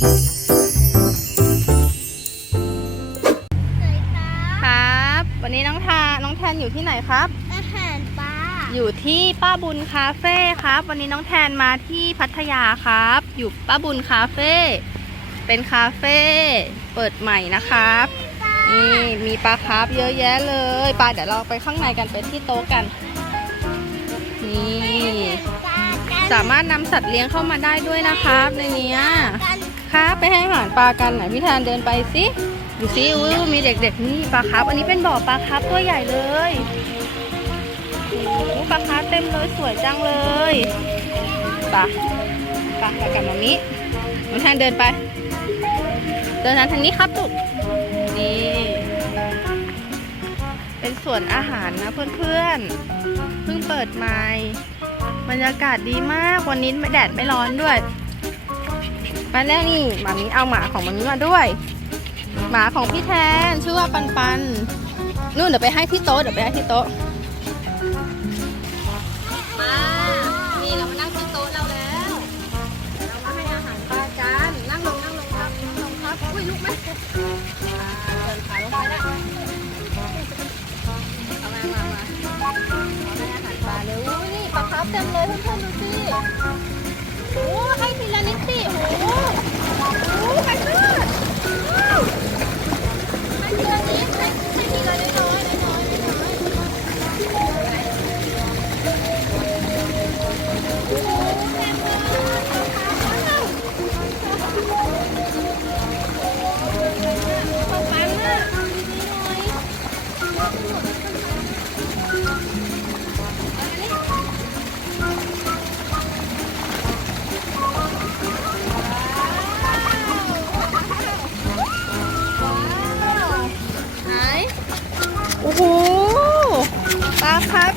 ครับ วันนี้น้องทาน้องแทนอยู่ที่ไหนครับ อาหารปลา อยู่ที่ป้าบุญคาเฟ่ครับ วันนี้น้องแทนมาที่พัทยาครับ อยู่ป้าบุญคาเฟ่เป็นคาเฟ่เปิดใหม่นะครับนี่มีปลาคาร์ฟเยอะแยะเลยปลาเดี๋ยวเราไปข้างในกันไปที่โต๊ะกัน นี่ปลากันสามารถนำสัตว์เลี้ยงเข้ามาได้ด้วยนะครับในเนี้ยกันครับ ไปให้อาหารปลากันไหนพี่แทนเดินไปสิดูสิอุ้ยมีเด็กๆนี่ปลาครับ อันนี้เป็นบ่อปลาครับตัวใหญ่เลยโอ้ปลาครับเต็มเลยสวยจังเลยไปไปไปกับมามิน้องแทนเดินไป เดินทางทางนี้ครับตุกนี่เป็นสวนอาหารนะเพื่อนๆเพิ่งเปิดใหม่บรรยากาศดีมากวันนี้แดดไม่ร้อนด้วย มาแล้วนี่หมามีเอาหมาของมามีมาด้วย หมาของพี่แทนชื่อว่าปันปันนู่นเดี๋ยวไปให้ที่โต๊ะเดี๋ยวไปให้ที่โต๊ะมานี่เรามานั่งที่โต๊ะเราแล้วเรามาให้อาหารปลากันนั่งลงนั่งลงครับนั่งลงครับอุ้ยลุกไหมอ่าเดินขาลงไปได้เอามามามาเอาให้อาหารปลาเลยอุ้ยนี่ปลาครับเต็มเลยเพื่อนๆดูสิโอ้ให้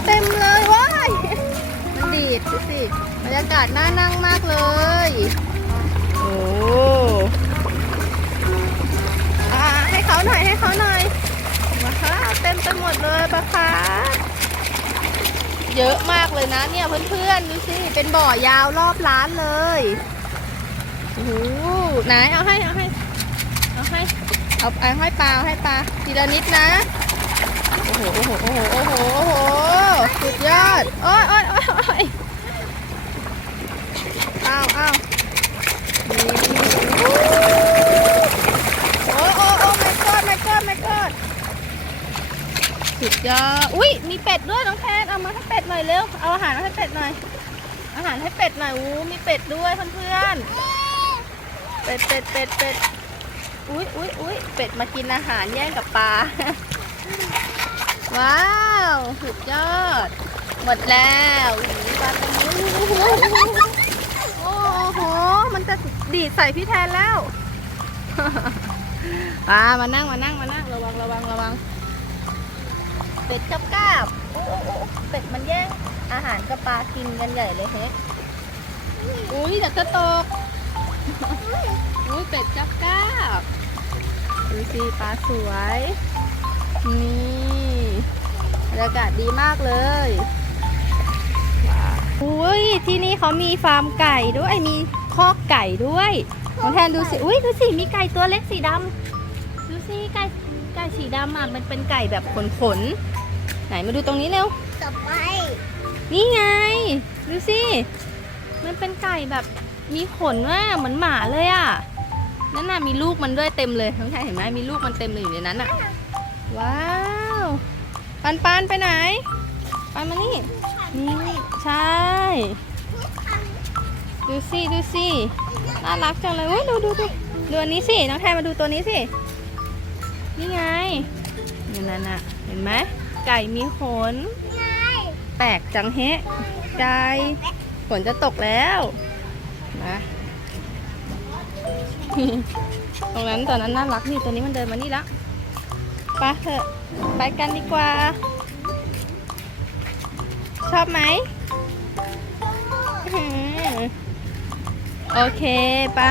เต็มเลยว้ายมันดีดดูสิบรรยากาศน่านั่งมากเลย โอ้อ่าให้เขาหน่อยให้เขาหน่อยมาค่ะเต็มไปหมดเลยปลาคาร์ฟเยอะมากเลยนะเนี่ยเพื่อนๆดูสิเป็นบ่อยาวรอบร้านเลยโอ้โหไหนเอาให้เอาให้เอาให้เอาเอาให้ปลาเอาให้ปลาทีละนิดนะ โอ้โหโอ้โหโอ้โหโอ้โห โอ้โห สุดยอด โอ้ยโอ้ยโอ้ยโอ้ยอ้าวอ้าวนี่โอ้โอ้โอ้ my god my god my god สุดยอด อุ้ยมีเป็ดด้วยน้องแทนเอามาให้เป็ดหน่อยเร็ว เอาอาหารมาให้เป็ดหน่อย อาหารให้เป็ดหน่อยอู้มีเป็ดด้วยเพื่อนๆ เป็ดเป็ดเป็ดเป็ดอุ้ยอุ้ยอุ้ยเป็ดมากินอาหารแย่งกับปลา ว้าว สุดยอด หมดแล้วปลาตัวนี้โอ้โห มันจะดีดใส่พี่แทนแล้วปลามานั่งมานั่งมานั่งระวังระวังระวัง เป็ดจับกาบโอ้โอ้โอ้เป็ดมันแย่งอาหารกับปลากินกันใหญ่เลยเฮ้อุ้ยเดี๋ยวจะตก อุ้ยเป็ดจับกาบดูสิปลาสวย นี่บรรยากาศดีมากเลยอุ้ยที่นี่เขามีฟาร์มไก่ด้วยมีคอกไก่ด้วยน้องแทนดูสิ อุ้ยดูสิ มีไก่ตัวเล็กสีดำ ดูสิไก่ไก่สีดำอะมันเป็นไก่แบบขนขนๆไหนมาดูตรงนี้เร็วต่อไป นี่ไง ดูสิ มันเป็นไก่แบบมีขนว่าเหมือนหมาเลยอะ นั่นน่ะมีลูกมันด้วยเต็มเลยทั้งชายเห็นไหมมีลูกมันเต็มเลยอยู่ในนั้นอะ ว้าวปันปันไปไหนปันมานี่นี่ใช่ ดูสิดูสิน่ารักจังเลยอุ้ยดูดูดูดูอันนี้สิน้องแทนมาดูตัวนี้สิ นี่ไงนี่นั่นน่ะ เห็นไหม ไก่มีขน แปลกจังเฮะ ไกายฝนจะตกแล้วนะตรงนั้นตอนนั้นน่ารักนี่ตัวนี้มันเดินมานี่แล้วไปเถอะ ไปกันดีกว่า ชอบไหมอื้อหือโอเคไปะ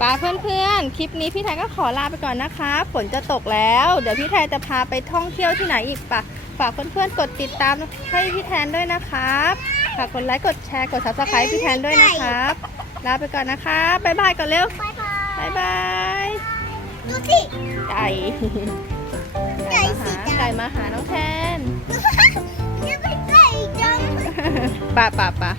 ปาเพื่อนๆ คลิปนี้พี่แทนก็ขอลาไปก่อนนะคะ ฝนจะตกแล้ว เดี๋ยวพี่แทนจะพาไปท่องเที่ยวที่ไหนอีกปะฝากเพื่อนๆ กดติดตามให้พี่แทนด้วยนะครับฝากกดไลค์ กดแชร์ กด subscribe พี่แทนด้วยนะครับ ลาไปก่อนนะคะบายบายก่อนเร็วบายบายบายบายดูสิไก่ไก่สีดำไก่มาหาน้องแทนยังไม่ใส่จังป่าป่าป่า